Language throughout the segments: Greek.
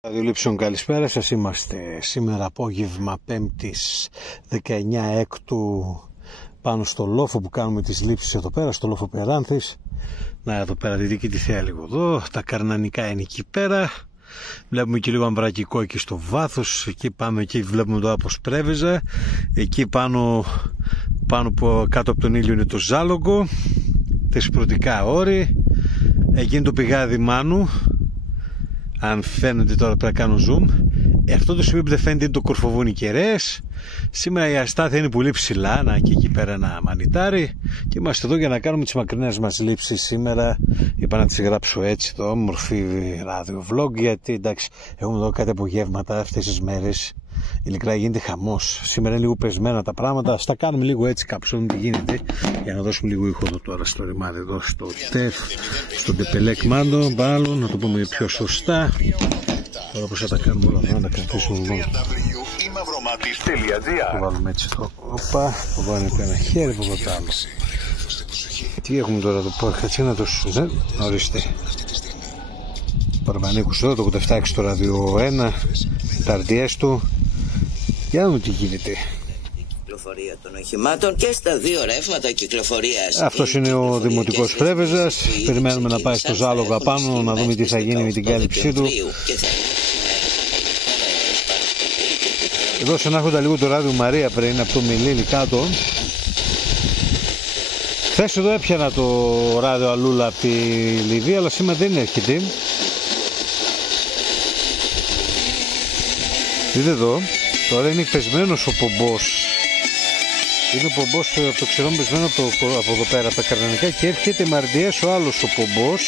Ραδιολήψεων, καλησπέρα σας. Είμαστε σήμερα απόγευμα 5ης 19 Έκτου πάνω στο λόφο που κάνουμε τις λήψεις εδώ πέρα, στο λόφο Περάνθης. Να, εδώ πέρα δείτε τι θέα λίγο εδώ, τα καρνανικά είναι εκεί πέρα. Βλέπουμε και λίγο αμβρακικό εκεί στο βάθος, εκεί πάμε, εκεί βλέπουμε τώρα πως πρέβεζα. Εκεί πάνω κάτω από τον ήλιο είναι το Ζάλογκο, θεσπρωτικά όρη. Εκεί είναι το πηγάδι Μάνου. Αν φαίνονται τώρα πρέπει να κάνω zoom. Αυτό το σημείο που δεν φαίνεται είναι το Κορφοβούνι Κεραίες. Σήμερα η αστάθεια είναι πολύ ψηλά. Να, και εκεί πέρα ένα μανιτάρι. Και είμαστε εδώ για να κάνουμε τις μακρινές μας λήψεις σήμερα. Είπα να τις γράψω έτσι εδώ, μορφή ραδιοβlog. Γιατί εντάξει, έχουμε εδώ κάτι απογεύματα αυτές τις μέρες. Ειλικρινά γίνεται χαμός. Σήμερα είναι λίγο πεσμένα τα πράγματα. Ας τα κάνουμε λίγο έτσι κάπως, τι γίνεται. Για να δώσουμε λίγο ήχο εδώ τώρα στο ρημάδι, εδώ στο τεφ, στο τεπελέκ μάντο. Μάλλον να το πούμε πιο σωστά. Τώρα πώς θα τα κάνουμε όλα αυτά, να τα κρατήσουμε μόνο. Το βάλουμε έτσι εδώ. Οπα, το βάλουμε ένα χέρι από το άλλο. Τι έχουμε τώρα εδώ πέρα, έτσι να το σου. Ορίστε. Παρβανίκους εδώ, το 87 στο ραδιο 1, τα RDS του. Για να δούμε τι γίνεται. Κυκλοφορία των οχημάτων και στα δύο ρεύματα κυκλοφορίας. Αυτός είναι ο Δημοτικός Πρέβεζας. Περιμένουμε να πάει στο Ζάλογο απάνω να δούμε τι θα γίνει με την κάλυψή του. Εδώ συνάχοντα λίγο το ράδιο Μαρία πριν από το Μιλίλι κάτω. Χθες εδώ έπιανα το ράδιο Αλούλα από τη Λιβύη, αλλά σήμερα δεν έρχεται. Δείτε εδώ, τώρα είναι πεσμένος ο πομπός. Είναι ο πομπός από το ξερό πεσμένο από εδώ πέρα, από τα καρνανικά, και έρχεται με RDS ο άλλος ο πομπός.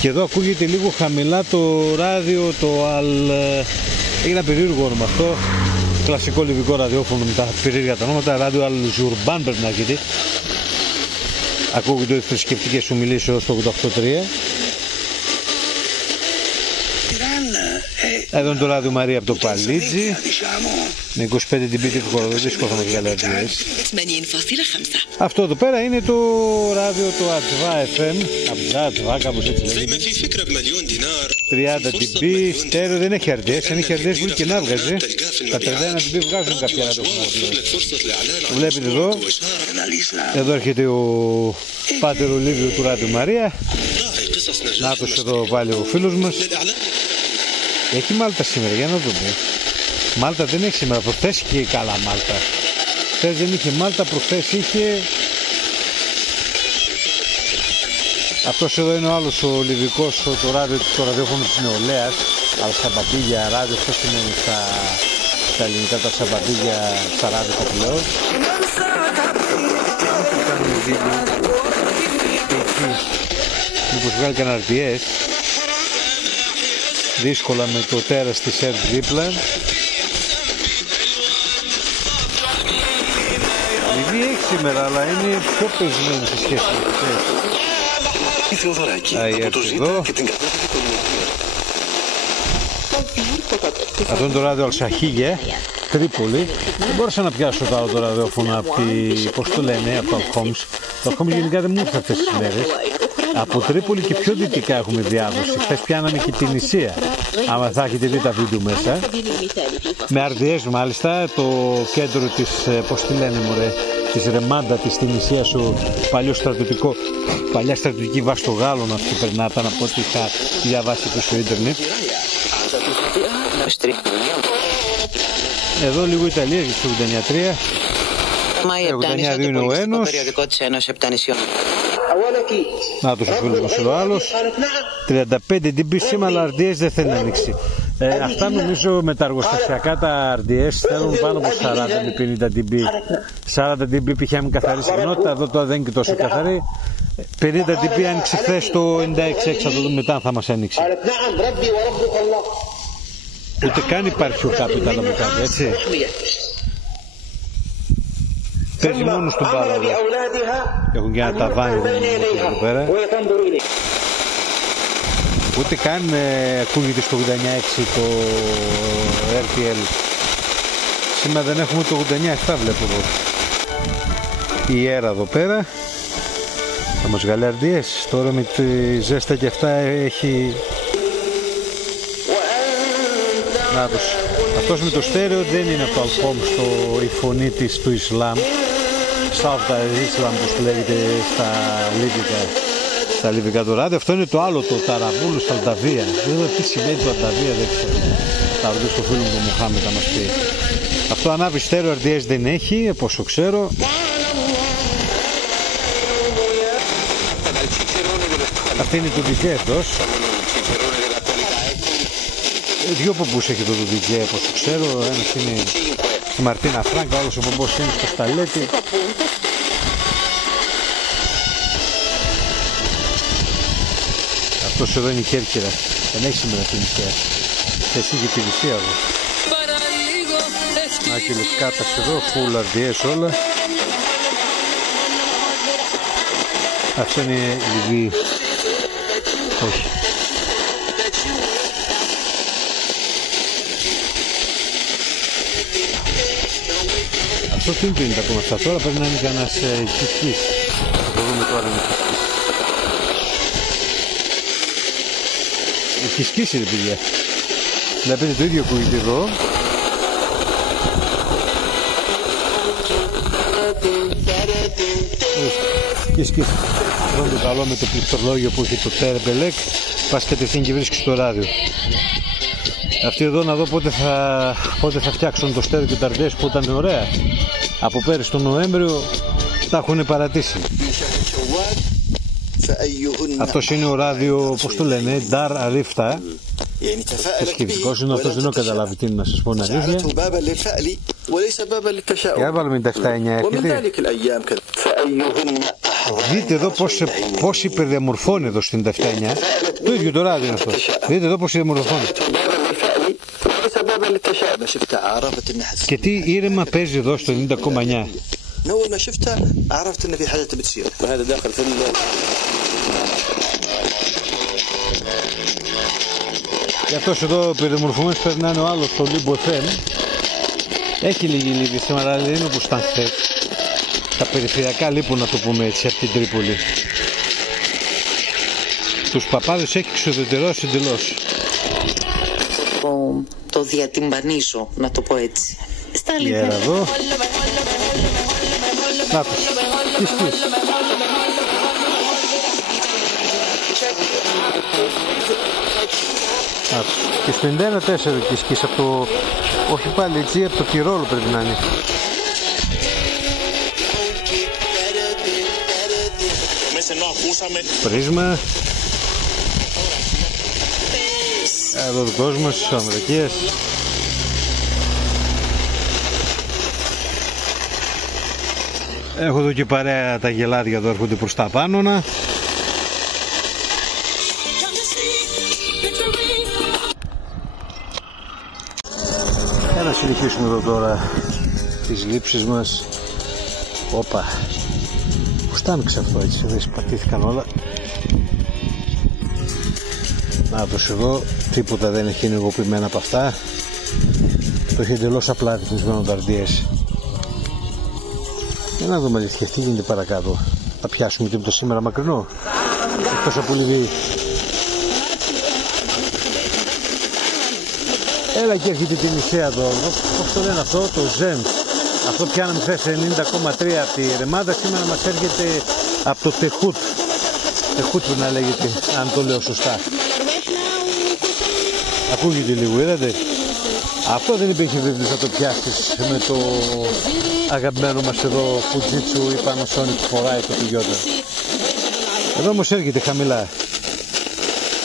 Και εδώ ακούγεται λίγο χαμηλά το ράδιο, το είναι ένα περίεργο όνομα αυτό. Κλασικό λιβικό ραδιόφωνο με τα περίεργα τα ονόματα, ράδιο Αλζουρμπάν πρέπει να έχετε. Ακούγονται οι θρησκευτικές ομιλίες έως το 88.3. Εδώ είναι το ράδιο Μαρία από το Παλίτζι με 25 dB δύσκολο θα μας βγάλει RDS. Αυτό εδώ πέρα είναι το ράδιο το Ατζβά FM, Ατζβά κάπως έτσι λέγεται, 30 dB στέρεο, δεν έχει RDS. Αν έχει RDS μπορεί και να βγάζει. Τα 31 dB βγάζουν κάποια ραδιόφωνα. Το βλέπετε εδώ. Εδώ έρχεται ο Πάτερ Ολίβιο του ράδιο Μαρία. Νάτος εδώ βάλει ο φίλος μας. Έχει Μάλτα σήμερα, για να δούμε. Μάλτα δεν έχει σήμερα, προχθές είχε καλά Μάλτα. Χθες δεν είχε Μάλτα, προχθές είχε. Αυτός εδώ είναι ο άλλος ο λιβικός, το ραδιόφωνο της νεολαίας. Αλλά σαμπαντίγια ράδιο, αυτό σημαίνει στα ελληνικά τα σαμπαντίγια, στα ράδιο τα πλέον. Μήπως βγάλει κανένα RDS. Δύσκολα με το τέρας της ΕΡΤ δίπλα. Η Λιβύη έχει σήμερα, αλλά είναι πιο πεσμένη σε σχέση με χθες. Εδώ. Αυτό είναι το ράδιο Αλσαχίγε, Τρίπολη. Δεν μπόρεσα να πιάσω το ραδιόφωνο από τη, πώς το λένε, από το Αλχόμς. Το Αλχόμς γενικά δεν μου ήρθε αυτές τις μέρες. Από Τρίπολη και πιο δυτικά έχουμε διάδοση. Χθες πιάναμε και την Ισία. Άμα θα έχετε δει τα βίντεο μέσα. Με RDS μάλιστα, το κέντρο της, πώς τη λένε μωρέ, της Ρεμάντα της Τινησίας, ο παλιό στρατιωτικό, παλιά στρατιωτική βάση των Γάλλων αυτή περνάταν από ό,τι είχα διαβάσει και στο ίντερνετ. Εδώ λίγο Ιταλία για το 89.3. 89.2 είναι ο Ένος. Να το σου μας ο άλλος. 35 dB σήμερα, RDS δεν θέλει να ανοίξει. Αυτά νομίζω με τα εργοστασιακά τα RDS θέλουν πάνω από 40 με 50 dB. 40 dB π.χ. με καθαρή συχνότητα, εδώ τώρα δεν είναι και τόσο καθαρή. 50 dB άνοιξε χθες το 96, θα το δούμε μετά αν θα μας ανοίξει. Ούτε καν υπάρχει ο capital από κάτω, έτσι. Παίζει μόνο στον μπάλα εδώ. Έχουν και ένα ταβάνι εδώ πέρα. Ούτε καν ακούγεται στο 89.6 το RTL. Σήμερα δεν έχουμε το 89.7 βλέπω εδώ. Η αίρα εδώ πέρα. Θα μας βγάλει RDS. Τώρα με τη ζέστα και αυτά έχει... Νάτος. Αυτός με το στέρεο δεν είναι από το αλφόμ η φωνή της του Ισλάμ. South Islam, όπως λέγεται στα λιβικά του ράδιο. Αυτό είναι το άλλο, το Ταραμπούλου στα Αλταβία. Δεν ξέρω τι σημαίνει το Αλταβία, δεν ξέρω. Θα ρωτήσω το φίλο μου τον Μουχάμετ να μας πει. Αυτό ανάβει στέρεο, RDS δεν έχει, από όσο ξέρω. Αυτή είναι το DJ αυτός. Δύο πομπούς έχει το DJ, από όσο ξέρω. Ένας είναι η Μαρτίνα Φράγκα, όλος ο πομπός είναι στο Σταλέτη. Αυτός εδώ είναι η Κέρκυρα. Δεν έχει σήμερα την νησιά. Εσύ και την νησιά εδώ. Άκη Λευκάτας εδώ, full RDS όλα. Αυτό είναι Λιβύη. Όχι. Αυτό τι είναι τα ακόμα αυτά τώρα, πρέπει να είναι κανένας κισκής. Θα το δούμε τώρα με κισκής. Κισκής είναι παιδιά. Βλέπετε το ίδιο ακούγεται εδώ. Κισκής. Αυτό είναι το καλό με το πληκτρολόγιο που έχει το Τέρμπελεκ. Πας κατευθείαν και βρίσκεις το ράδιο. Αυτοί εδώ να δω πότε θα φτιάξουν το στέρεο και τα RDS που ήταν ωραία. Από πέρυσι τον Νοέμβριο τα έχουν παρατήσει. Αυτός είναι ο ράδιο, πώς το λένε, Dar Arifta. Θρησκευτικός είναι αυτός, δεν έχω καταλάβει τι είναι να σας πω την αλήθεια. Για βάλουμε τα 7-9 έχετε. Δείτε εδώ πώς υπερδιαμορφώνει εδώ στην 7-9. Το ίδιο το ράδιο είναι αυτό. Δείτε εδώ πώς υπερδιαμορφώνει. Και τι ήρεμα παίζει εδώ στο 90,9. أول ما شفتها عرفت إن في حاجة بتصير وهذا داخل في Και αυτός εδώ περιμορφωμένος περνάνε ο άλλος στο Λίμπο FM. Έχει λίγη Λίβη σήμερα, αλλά δεν είναι όπως ήταν χθες. Τα περιφερειακά λείπουν, να το πούμε έτσι, από την Τρίπολη. Τους παπάδες έχει ξοδετερώσει εντελώς. Το διατυμπανίσω, να το πω έτσι. Στα αλήθεια. Γέρα εδώ. Να τους. Κισκής. Και στο 51-4 Κισκής από το... Όχι πάλι έτσι, από το Τυρόλο πρέπει να είναι. Πρίσμα. Εδώ ο δικός μας, ο Αμερικίας. Έχω εδώ και παρέα τα γελάδια εδώ, έρχονται προς τα πάνω να. Να συνεχίσουμε εδώ τώρα τις λήψεις μας. Όπα. Πώς τα άνοιξε αυτό έτσι, δεν σπατήθηκαν όλα. Να δω εδώ, τίποτα δεν έχει ενεργοποιημένα από αυτά. Το έχει εντελώς απλά ρυθμισμένο το RDS. Για να δούμε αλήθεια, τι γίνεται παρακάτω. Θα πιάσουμε τίποτα σήμερα μακρινό. Εκτός από Λιβύη. Έλα και έρχεται την νησιά εδώ. Πώς το λένε αυτό, το ZEM. Αυτό πιάναμε χθες 90,3 από τη Ρεμάδα. Σήμερα μας έρχεται από το Τεχούτ. Τεχούτ που να λέγεται, αν το λέω σωστά. Ακούγεται λίγο, είδατε. Αυτό δεν υπήρχε βέβαιος να το πιάσεις με το αγαπημένο μας εδώ Fujitsu ή Panasonic που φοράει το Toyota. Εδώ όμως έρχεται χαμηλά.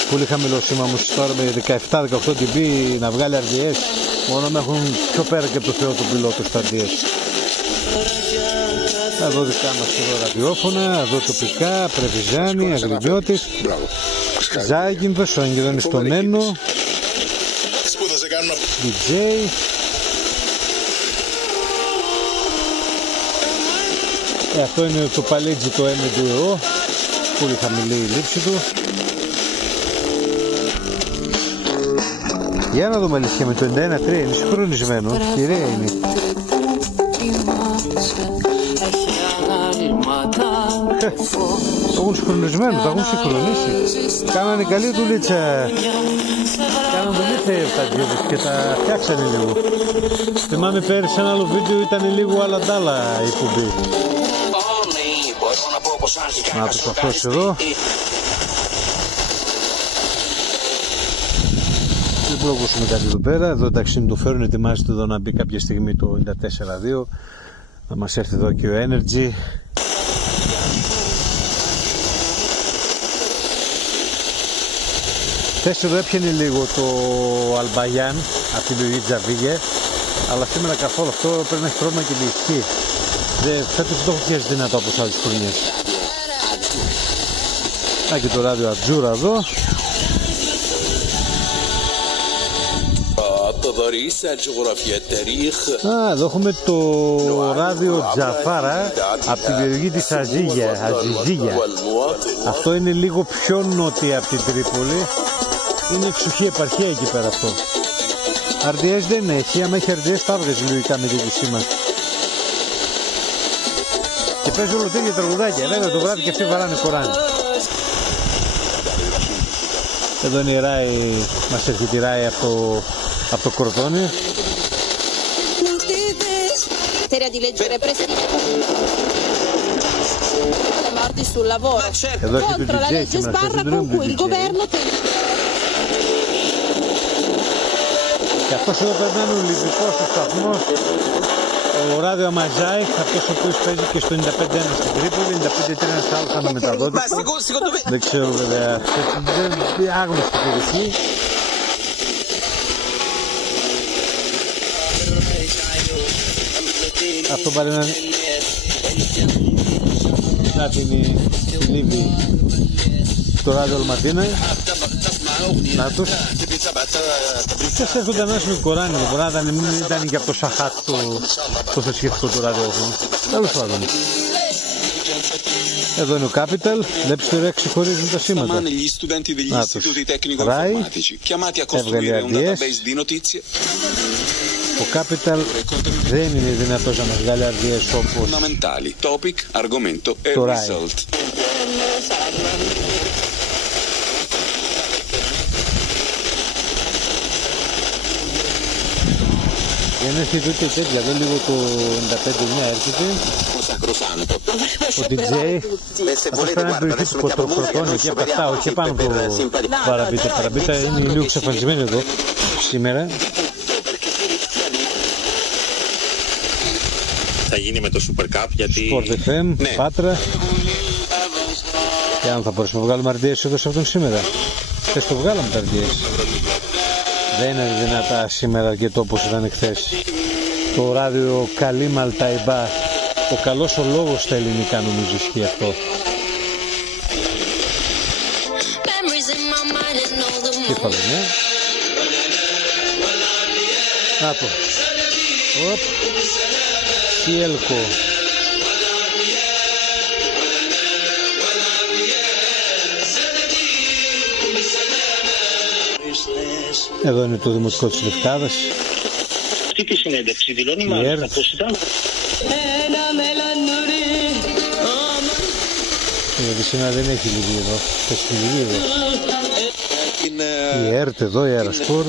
Πολύ χαμηλό σήμα όμως τώρα με 17-18 dB να βγάλει RDS. Μόνο με έχουν πιο πέρα και από το Θεό του πιλότο στο RDS. Εδώ δικά μας εδώ ραδιόφωνα, εδώ τοπικά, Πρεβιζάνη, Αγρινιώτης, Ζάγινδος, ο Αγγελώνης στον Ένο, DJ. Αυτό είναι το παλίτζι το M2EO, πολύ χαμηλή η λήψη του. Για να δούμε αλήθεια με το 91-3, είναι συγχρονισμένο, κυρία είναι. Το έχουν συγχρονισμένο, το έχουν συγχρονίσει. Κάνανε καλή δουλίτσα. Κάνανε δουλίτσα τα τζίδες και τα φτιάξανε λίγο. Θυμάμαι πέρυσι ένα άλλο βίντεο ήταν λίγο άλλα τ' άλλα η κουμπί. Να τους αυτός εδώ. Δεν μπορούμε να ακούσουμε κάτι εδώ πέρα. Εδώ εντάξει το φέρουν, ετοιμάζεται εδώ να μπει κάποια στιγμή το 94.2. Θα μας έρθει εδώ και ο Energy. Χθες εδώ έπιανε λίγο το Αλμπαγιάν από την περιοχή Τζαβίγε, αλλά σήμερα καθόλου αυτό πρέπει να έχει πρόβλημα και με ισχύ. Φέτος δεν το έχω πιάσει δυνατό όπως άλλες χρονιές. Να και το ράδιο Ατζούρα εδώ. Εδώ έχουμε το ράδιο Τζαφάρα από την περιοχή της Αζίζια. Αυτό είναι λίγο πιο νότια από την Τρίπολη. Είναι εξοχή επαρχία εκεί πέρα αυτό. RDS δεν έχει, άμα έχει RDS θα έβγαζε λογικά με τέτοιο σήμα. Και παίζει όλο τέτοια τραγουδάκια. Βέβαια το βράδυ και αυτοί βαράνε Κοράνι. Εδώ είναι η Ράη, μας έρχεται η Ράη από το Κορδόνι. Εδώ έχει το DJ σήμερα στο συντρόμιο του DJ. Και αυτός εδώ πρέπει να είναι ο Λιβικός ο σταθμός, ο ράδιο Αμαζάι, αυτός ο οποίος παίζει και στο 95.1 στην Τρίπολη, 95.3 ένας άλλος αναμεταδότης. Δεν ξέρω βέβαια, είναι άγνωστη περιοχή. Αυτό πάλι είναι να την Λίβη, το ράδιο Αλματίνα. Να τους και έρχονται να με Κοράνι, μπορεί να μην ήταν και από το Σαχάτ το θρησκευτικό του ραδιόφωνο. Τέλος πάντων. Εδώ είναι ο Capital, βλέπετε ρε ξεχωρίζουν τα σήματα. Να τους, Rai, έβγαλε RDS. Ο Capital δεν είναι δυνατός να μας βγάλει RDS όπως το Rai. Δεν έρχεται ούτε τέτοια, εδώ λίγο το 95.9 έρχεται. Ο DJ, αυτός πρέπει να περιοχή του Κοτροκροτώνει και από αυτά, όχι πάνω από το Παραμπίτα. Παραμπίτα είναι λίγο ξαφανισμένη εδώ σήμερα. Θα γίνει με το Super Cup γιατί... Sport FM, ναι. Πάτρα. Και αν θα μπορέσουμε να βγάλουμε RDS εδώ σε αυτόν σήμερα. Χθες το βγάλαμε τα RDS. Δεν είναι δυνατά σήμερα αρκετό όπως ήταν χθες. Το ράδιο Καλή Μαλταϊμπά. Ο καλός ο λόγος στα ελληνικά νομίζω ισχύει αυτό. Τι θα λένε. Να το. Οπ. Σιέλκο. Εδώ είναι το Δημοτικό της Λευκάδας. Αυτή τη συνέντευξη δηλώνει μάλιστα πως ήταν... Η σήμερα δεν έχει λυγεί εδώ. Έχει λυγεί εδώ. Η ΕΡΤ εδώ, η Αερασκόρ.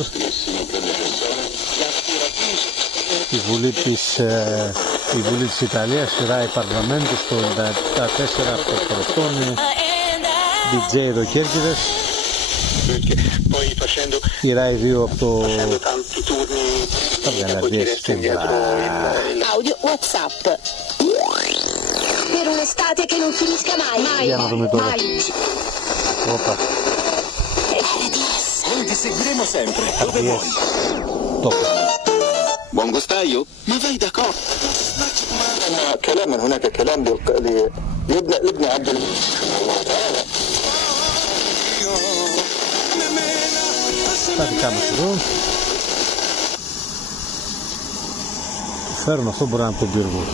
Η Βουλή της Ιταλίας, η Rai Παρλαμέντου στο 94 από το Κροτόνι. DJ εδώ Κέρκυρας. Η Rai 2 από το... Θα βγάλει αρδιές στην Audio WhatsApp. Per un'estate che non finisca mai. Για να δούμε τώρα. Όπα. Noi ti seguiremo sempre. Αρδιές. Top. Buon gustaio? Ma vai d'accordo. كلام من هناك كلام لابن عبد Τα δικά μας εδώ. Φέρουν αυτό μπορεί να είναι από τον πύργο.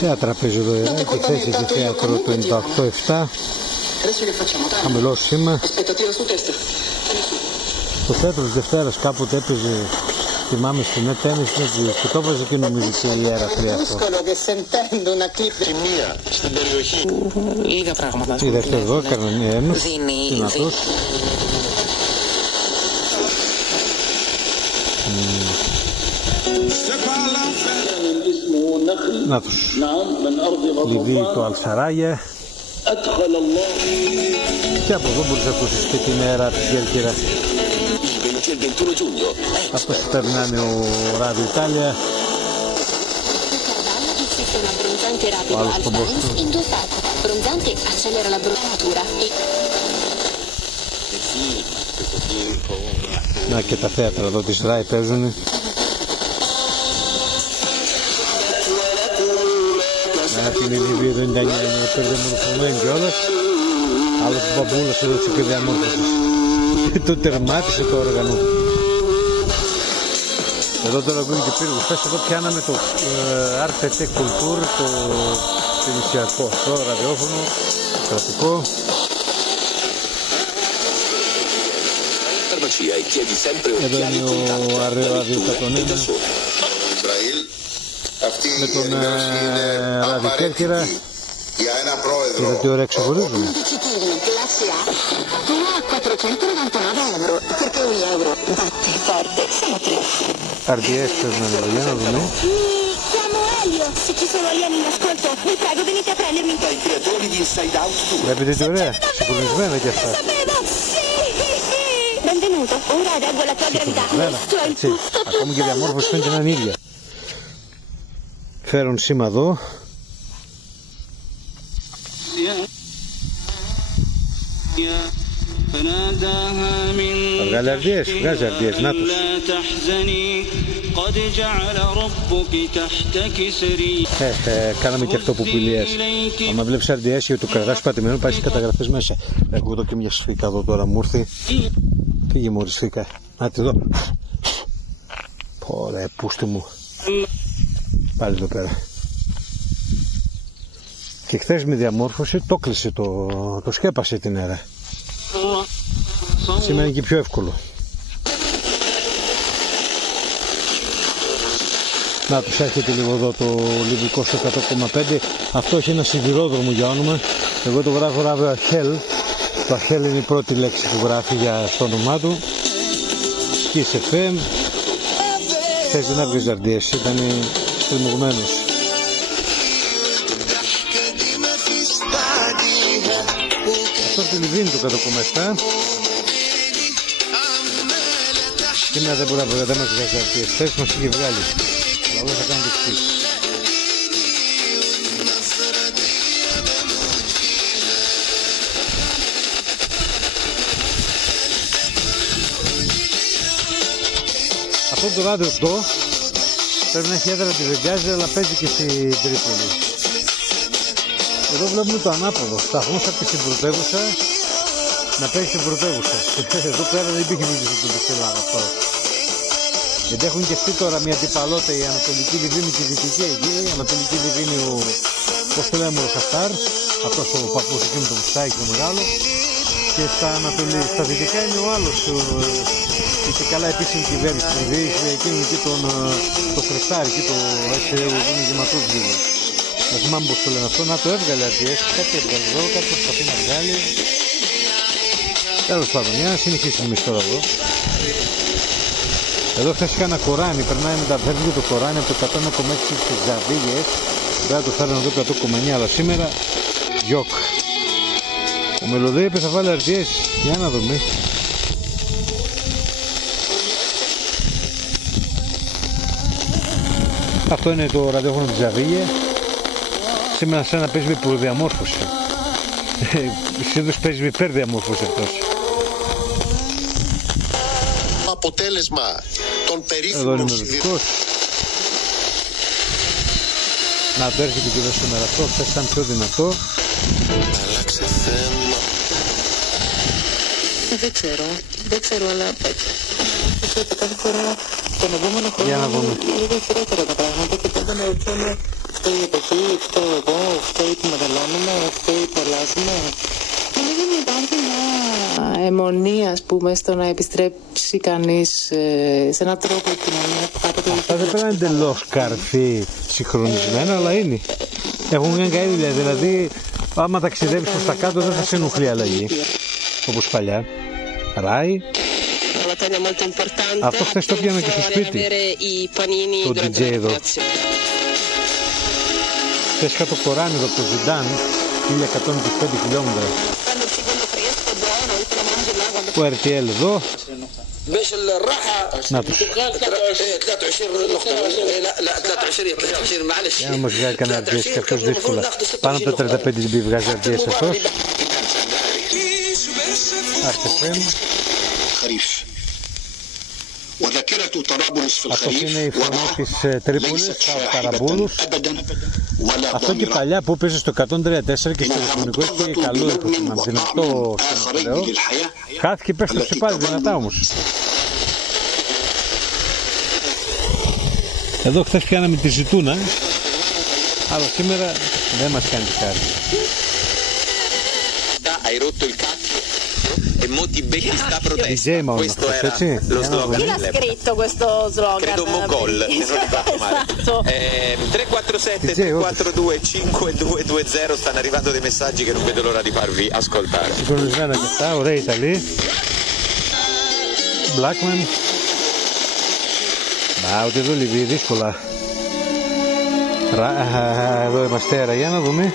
Θέατρα παίζει εδώ η Rai και χθες είχε θέατρο το 98-7. Χαμηλό σήμα. Το θέατρο της Δευτέρας κάποτε έπαιζε, θυμάμαι, στην ΕΤΕΝΙΣ, και το έβαζε και νομίζησε η Ερακλή αυτό. Στην περιοχή. Λίγα πράγματα. Η δεύτερη εδώ έκαναν μια ένωση. Δυνατός. Να τους. Λιβύη το Αλσαράγια. Και από εδώ μπορείς να ακούσεις και την αέρα από την Κέρκυρα. Αυτός περνάνε ο Ράδιο Ιτάλια. Ο άλλος στον Μπόστο. Να και τα θέατρα εδώ της ΡΑΗ παίζουν. Να την Λιβύη δεν ήταν υπερδημορφωμένη κιόλας. Άλλος ο μπαμπούλας έδωσε και διαμόρφωσης. Το τερμάτισε το όργανο. Εδώ τώρα ακούγεται και πύργο. Χθες εδώ πιάναμε το RTT Kultur, το νησιακό, το ραδιόφωνο, το κρατικό. Εδώ είναι ο Ράδιο 101 με τον Ράδιο Κέρκυρα. Είδα τι ωραία ξεχωρίζουν. RDS παίζουν εδώ, για να δούμε. Βλέπετε τι ωραία, συγχρονισμένα κι αυτά. Έτσι, ακόμη και διαμόρφωση φαίνεται να είναι ίδια. Φέρουν σήμα εδώ. Θα βγάλει αρδιές, βγάζει αρδιές, να τους. Κάναμε και αυτό που πηλιές. Άμα βλέπεις αρδιές και το κρατάς πατημένο, πάει σε καταγραφές μέσα. Έχω εδώ και μια σφίκα εδώ τώρα μου ήρθε. Φύγε μωρή σφίκα. Να τη δω. Ωραία, πούστη μου. Πάλι εδώ πέρα. Και χθες με διαμόρφωση το κλείσε, το σκέπασε την αέρα. Σήμερα είναι και πιο εύκολο. Να τους έχετε λίγο εδώ το λιβικό στο 100,5. Αυτό έχει ένα σιδηρόδρομο για όνομα. Εγώ το γράφω ράβιο Αχέλ. Το Αχέλ είναι η πρώτη λέξη που γράφει για το όνομά του. Kiss FM. Θες δεν έβγαζε αρδιές, ήταν στριμωγμένος. Αυτό τη Λιβύη είναι το 100,7. Σήμερα δεν μπορεί να μας βγάζει αρδιές. Θες μας είχε βγάλει. Αλλά εγώ θα κάνω το εξής. Αυτό το ράδιο αυτό πρέπει να έχει έδρα τη Βεγγάζη, αλλά παίζει και στην Τρίπολη. Εδώ βλέπουμε το ανάποδο. Σταθμός από την πρωτεύουσα να παίζει στην πρωτεύουσα. Εδώ πέρα δεν υπήρχε μίληση στην Ελλάδα αυτό. Γιατί έχουν και αυτοί τώρα μια αντιπαλότητα, η Ανατολική Λιβύη και η Δυτική εκεί. Η Ανατολική Λιβύη είναι ο, πώς το λέμε, ο Χαφτάρ, αυτός ο παππούς εκεί με το μουστάκι το μεγάλο. Και στα δυτικά είναι ο άλλος, και καλά επίσημη κυβέρνηση της Λιβύης, εκείνον εκεί το Φρεστάρι, εκεί το έτσι είναι γεματός λίγο. Να θυμάμαι πως το λένε αυτό, να το έβγαλε αρκετές, κάτι έβγαλε εδώ, κάτι προσπαθεί να βγάλει. Τέλος πάντων, για να συνεχίσουμε εμείς τώρα εδώ. Εδώ χθες είχα ένα Κοράνι, περνάει με τα φεύγει το Κοράνι από το 101,6 στις Ζαβίγες. Βέβαια το φέρνω εδώ 100,9, αλλά σήμερα γιοκ. Ο Μελωδέ είπε θα βάλει αρτιές, για να δούμε. Αυτό είναι το ραδιόφωνο της Ζαβίγε. Σήμερα σαν να παίζει με προδιαμόρφωση. Συνήθως παίζει με υπερδιαμόρφωση αυτός. Αποτέλεσμα των περίφημων σιδηρών. Να το έρχεται και εδώ σήμερα αυτό, θα ήταν πιο δυνατό. Άλλαξε θέμα. Δεν ξέρω, αλλά κάθε φορά τον επόμενο χρόνο είναι χειρότερα τα πράγματα και πάντα με ρωτάνε φταίει η εποχή, φταίω εγώ, φταίει που μεγαλώνουμε, φταίει που αλλάζουμε. δεν υπάρχει μια αιμονή, ας πούμε, στο να επιστρέψει κανείς σε έναν τρόπο επικοινωνία που κάποτε... Αυτά δεν πρέπει να είναι εντελώς καρφί συγχρονισμένα, αλλά είναι. Έχουν μια καλή δουλειά, δηλαδή άμα ταξιδεύεις προς τα κάτω δεν θα σε ενοχλεί αλλαγή, όπως παλιά. Rai. Αυτό χθες το πιάνω και στο σπίτι, το DJ εδώ. Χθες είχα το Κοράνι εδώ από το Ζιντάν, 1125 χιλιόμετρα. Το RTL εδώ. Να τους. Για να μας βγάλει κανένα RTS και αυτός δύσκολα. Πάνω από τα 35 dB βγάζει RTS αυτός. Αυτός είναι η φωνή της Τρίπολης, από Ταραμπούλους. Αυτό και παλιά που έπαιζε στο 103.4 και στο τηλεφωνικό είχε καλό ήχο, δυνατό στενοχωρέο. Χάθηκε, πέστρεψε πάλι δυνατά όμως. Εδώ χθες πιάναμε τη Ζητούνα, αλλά σήμερα δεν μας κάνει τη χάρη. E mo ti becchi sta protesta. Questo era lo slogan. Chi l'ha scritto questo slogan? Credo Mogol, se non ricordo male. 347 342 5220 stanno arrivando dei messaggi che non vedo l'ora di farvi ascoltare. Συγχρονισμένα και αυτά, ωραία Ιταλοί. Blackman. Μα ούτε εδώ Λιβύη, δύσκολα. Εδώ είμαστε αέρα, για να δούμε.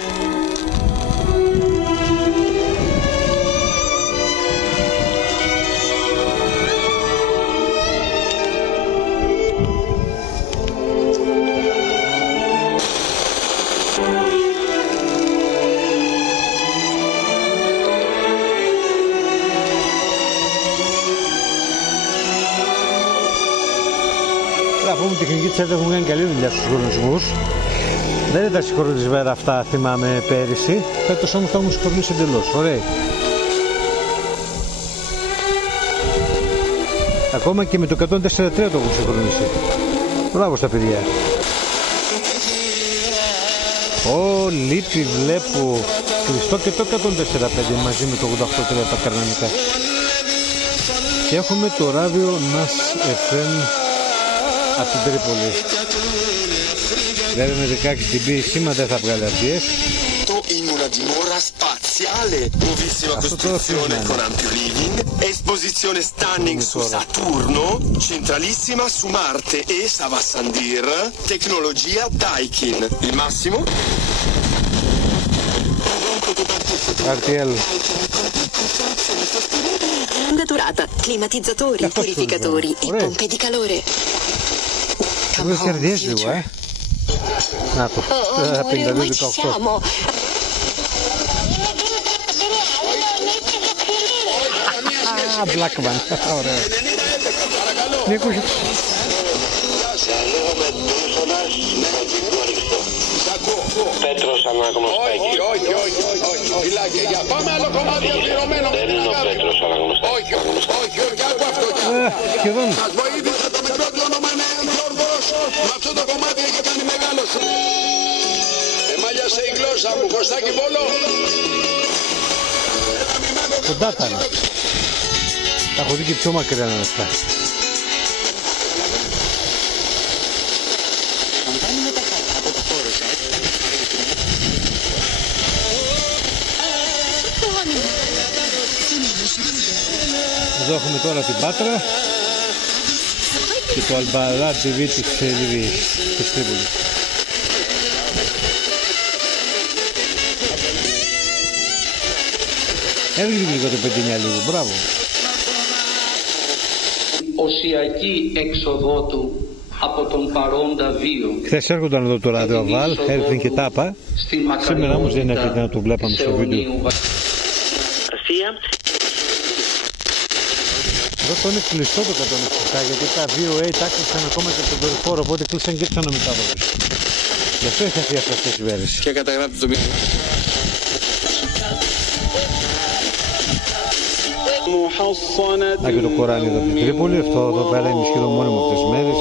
Από την τεχνική της έχουν κάνει καλή δουλειά στους συγχρονισμούς. Δεν είναι τα συγχρονισμένα αυτά, θυμάμαι πέρυσι. Φέτος όμως θα έχουν συγχρονίσει εντελώς. Ωραία. Ακόμα και με το 104.3 το έχουν συγχρονίσει. Μπράβο στα παιδιά. Λείπει, βλέπω κλειστό και το 104.5 μαζί με το 88.3 τα καρνανικά. Και έχουμε το ράδιο NAS FM από την Τρίπολη. Βέβαια με 16 dB σήμα δεν θα βγάλει RTS. In una dimora spaziale, nuovissima costruzione con ampio living, esposizione stunning su Saturno, centralissima su Marte e Savasandir, tecnologia Daikin. Il massimo? RTL. Lunga durata, climatizzatori, purificatori e pompe di calore. Come si riesce qua, Nato, appena Ormai ci siamo. Blackman. Νίκος. Πέτρος αναγνωστάκι. Όχι. Πάμε άλλο κομμάτι αφιερωμένο. Δεν είναι ο Πέτρος αναγνωστάκι. Όχι, άκου αυτό. Σχεδόν. Μας βοήθησε το μικρό του όνομα είναι Γιώργος. Με αυτό το κομμάτι έχει κάνει μεγάλος. Εμάλιασε η γλώσσα μου, Κωστάκι Πόλο. Κοντά ήταν. Τα έχω δει και πιο μακριά να αυτά. Εδώ έχουμε τώρα την Πάτρα και το Αλμπαρά TV της Λιβύης, της Τρίπολης. Έβγαινε λίγο το 59 λίγο, μπράβο. Οσιακή έξοδό του από τον παρόντα βίο. Χθες έρχονταν εδώ το ράδιο Αβάλ, έρθουν και τάπα. Σήμερα όμως δεν έρχεται να το βλέπαμε στο βίντεο. Εδώ το είναι κλειστό το 167 γιατί τα 2A τα κλείσαν ακόμα και τον δορυφόρο, οπότε κλείσαν και ξαναμετάδοση. Γι' αυτό έχει αφήσει αυτές τις μέρες. Και καταγράψτε το βίντεο. Να και το Κοράνι εδώ από την Τρίπολη, αυτό εδώ πέρα είναι σχεδόν μόνιμο αυτές τις μέρες.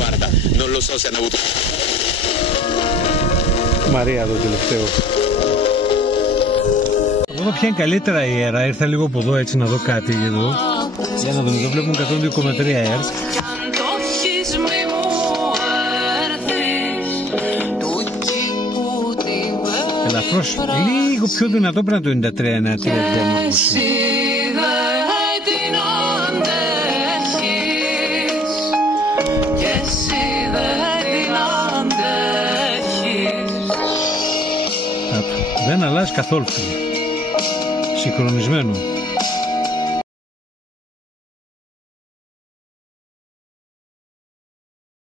Guarda, non lo so se hanno avuto Μαρία το τελευταίο. Από εδώ πια είναι καλύτερα η αέρα. Ήρθα λίγο από εδώ έτσι να δω κάτι εδώ. Για να δούμε, εδώ βλέπουμε 102,3 αέρα. Ελαφρώς λίγο πιο δυνατό πρέπει να το 93 ένα διαμόρφωση. Δεν αλλάζει καθόλου. Συγχρονισμένο.